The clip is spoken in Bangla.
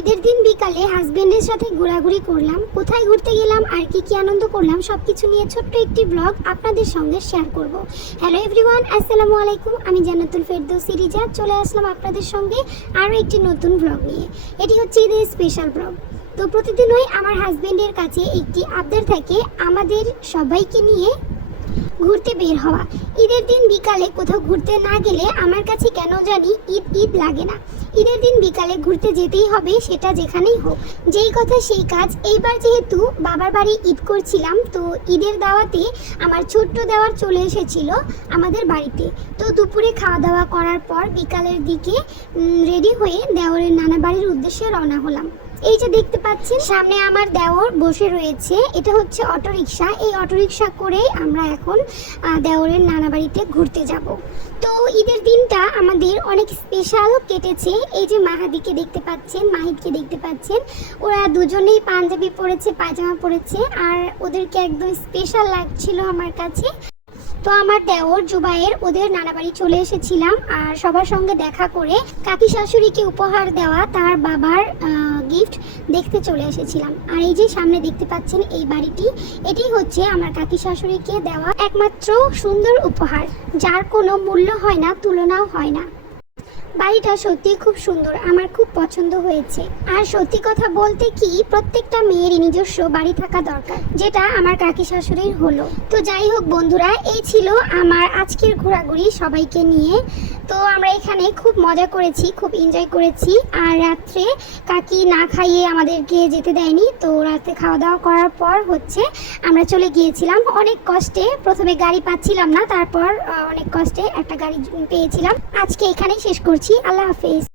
ঈদের দিন বিকালে হাজবেন্ডের সাথে ঘোরাঘুরি করলাম, কোথায় ঘুরতে গেলাম আর কি আনন্দ করলাম সবকিছু নিয়ে ছোট্ট একটি ব্লগ আপনাদের সঙ্গে শেয়ার করব। হ্যালো এভরিওয়ান, আসসালামু আলাইকুম। আমি জান্নাতুল ফেরদৌসী রিজা চলে আসলাম আপনাদের সঙ্গে আরও একটি নতুন ব্লগ নিয়ে। এটি হচ্ছে ঈদের স্পেশাল ব্লগ। তো প্রতিদিনই আমার হাজবেন্ডের কাছে একটি আবদার থাকে আমাদের সবাইকে নিয়ে ঘুরতে বের হওয়া। ঈদের দিন বিকালে কোথাও ঘুরতে না গেলে আমার কাছে কেন জানি ঈদ লাগে না। ঈদের দিন বিকালে ঘুরতে যেতেই হবে, সেটা যেখানেই হোক। যেই কথা সেই কাজ। এইবার যেহেতু বাবার বাড়ি ঈদ করছিলাম, তো ঈদের দাওয়াতে আমার ছোট্ট দেওয়ার চলে এসেছিল আমাদের বাড়িতে। তো দুপুরে খাওয়া দাওয়া করার পর বিকালের দিকে রেডি হয়ে দেওরের নানা বাড়ির উদ্দেশ্যে রওনা হলাম। এই যে দেখতে পাচ্ছেন সামনে আমার দেওর বসে রয়েছে, এটা হচ্ছে অটোরিকশা। এই অটোরিকশা করেই আমরা এখন দেওরের নানা বাড়িতে ঘুরতে যাব। তো ঈদের দিনটা আমাদের অনেক স্পেশাল কেটেছে। এই যে মাহাদিকে দেখতে পাচ্ছেন, মাহিদকে দেখতে পাচ্ছেন, ওরা দুজনেই পাঞ্জাবি পরেছে, পায়জামা পরেছে, আর ওদেরকে একদম স্পেশাল লাগছিল আমার কাছে। তো আমার দেওর জুবাইয়ের ওদের নানা বাড়ি চলে এসেছিলাম, আর সবার সঙ্গে দেখা করে কাকি শাশুড়িকে উপহার দেওয়া তার বাবার গিফট দেখতে চলে এসেছিলাম। আর এই যে সামনে দেখতে পাচ্ছেন এই বাড়িটি, এটি হচ্ছে আমার কাকি শাশুড়িকে দেওয়া একমাত্র সুন্দর উপহার, যার কোনো মূল্য হয় না, তুলনাও হয় না। বাড়িটা সত্যি খুব সুন্দর, আমার খুব পছন্দ হয়েছে। আর সত্যি কথা বলতে কি, প্রত্যেকটা মেয়েরই নিজস্ব বাড়ি থাকা দরকার, যেটা আমার কাকি শাশুড়ির হলো। তো যাই হোক বন্ধুরা, এই ছিল আমার আজকের ঘোরাঘুরি সবাইকে নিয়ে। তো আমরা এখানে খুব মজা করেছি, খুব এনজয় করেছি। আর রাত্রে কাকি না খাইয়ে আমাদেরকে যেতে দেয়নি। তো রাতে খাওয়া দাওয়া করার পর হচ্ছে আমরা চলে গিয়েছিলাম অনেক কষ্টে। প্রথমে গাড়ি পাচ্ছিলাম না, তারপর অনেক কষ্টে একটা গাড়ি পেয়েছিলাম। আজকে এখানেই শেষ করছি। আল্লাহ হাফেজ।